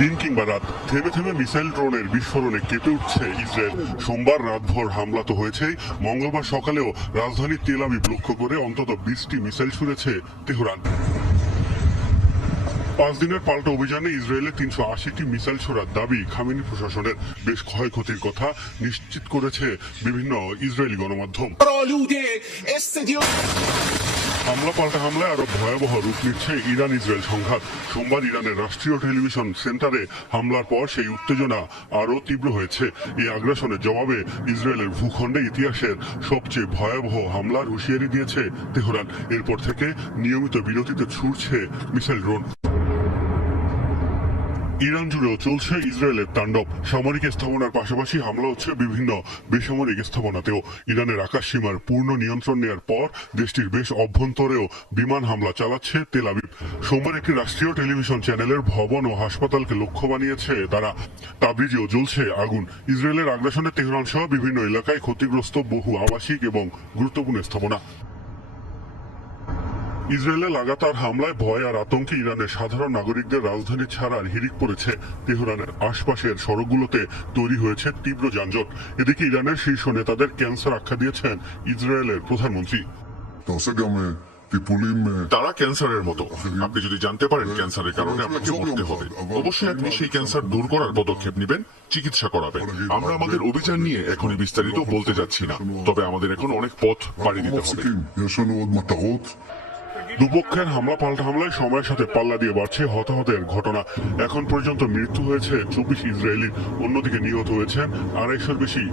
দিন কিংবা রাত থেমে থেমে মিসাইল ড্রোনের বিস্ফোরণে কেঁপে উঠছে ইসরায়েল। সোমবার রাতভর হামলা তো হয়েছেই। মঙ্গলবার সকালেও রাজধানী তেল আবিব লক্ষ্য করে অন্তত বিশটি মিসাইল ছুড়েছে তেহরান। পাঁচ দিনের পাল্টা অভিযানে ইসরায়েলের তিনশো আশিটি মিসাইল ছোড়ার দাবি খামেনি প্রশাসনের। বেশ ক্ষয়ক্ষতির কথা নিশ্চিত করেছে বিভিন্ন ইসরায়েলি গণমাধ্যম। হামলা পাল্টা হামলায় আরও ভয়াবহ রূপ নিচ্ছে ইরান ইসরায়েল সংঘাত। সোমবার ইরানের রাষ্ট্রীয় টেলিভিশন সেন্টারে হামলার পর সেই উত্তেজনা আরও তীব্র হয়েছে। এই আগ্রাসনের জবাবে ইসরায়েলের ভূখণ্ডে ইতিহাসের সবচেয়ে ভয়াবহ হামলার হুঁশিয়ারি দিয়েছে তেহরান। এরপর থেকে নিয়মিত বিরতিতে ছুটছে মিসাইল ড্রোন। ইরান জুড়েও চলছে ইসরায়েলের তাণ্ডব। সামরিক স্থাপনার পাশাপাশি হামলা হচ্ছে বিভিন্ন বেসামরিক স্থাপনাতেও। ইরানের আকাশ সীমার পূর্ণ নিয়ন্ত্রণ নেওয়ার পর দেশটির বেশ অভ্যন্তরেও বিমান হামলা চালাচ্ছে তেল আবিব। সোমবার একটি রাষ্ট্রীয় টেলিভিশন চ্যানেলের ভবন ও হাসপাতালকে লক্ষ্য বানিয়েছে তারা। তাবরিজেও জ্বলছে আগুন। ইসরায়েলের আগ্রাসনে তেহরান সহ বিভিন্ন এলাকায় ক্ষতিগ্রস্ত বহু আবাসিক এবং গুরুত্বপূর্ণ স্থাপনা। ইসরায়েলের লাগাতার হামলায় ভয় আর আতঙ্কে ইরানের সাধারণ নাগরিকদের রাজধানী ছাড়ার হিড়িক পড়েছে। তেহরানের আশপাশের সড়কগুলোতে তৈরি হয়েছে তীব্র যানজট। এদিকে ইরানের শীর্ষ নেতাদের ক্যান্সার আখ্যা দিয়েছেন ইসরায়েলের প্রধানমন্ত্রী। তারা ক্যান্সারের মতো। আপনি যদি জানতে পারেন ক্যান্সারের কারণে আপনাকে মরতে হবে, অবশ্যই আপনি সেই ক্যান্সার দূর করার পদক্ষেপ নেবেন, চিকিৎসা করাবেন। আমরা আমাদের অভিযান নিয়ে এখনই বিস্তারিত বলতে যাচ্ছি না, তবে আমাদের এখন অনেক পথ পাড়ি দিতে হবে। দুপক্ষের হামলা, পাল্টা হামলায় সময়ের সাথে পাল্লা দিয়ে বাড়ছে হতাহতের ঘটনা। এখন পর্যন্ত মৃত্যু হয়েছে চব্বিশ ইসরায়েলি অন্যদিকে নিহত হয়েছেন আড়াইশোর বেশি।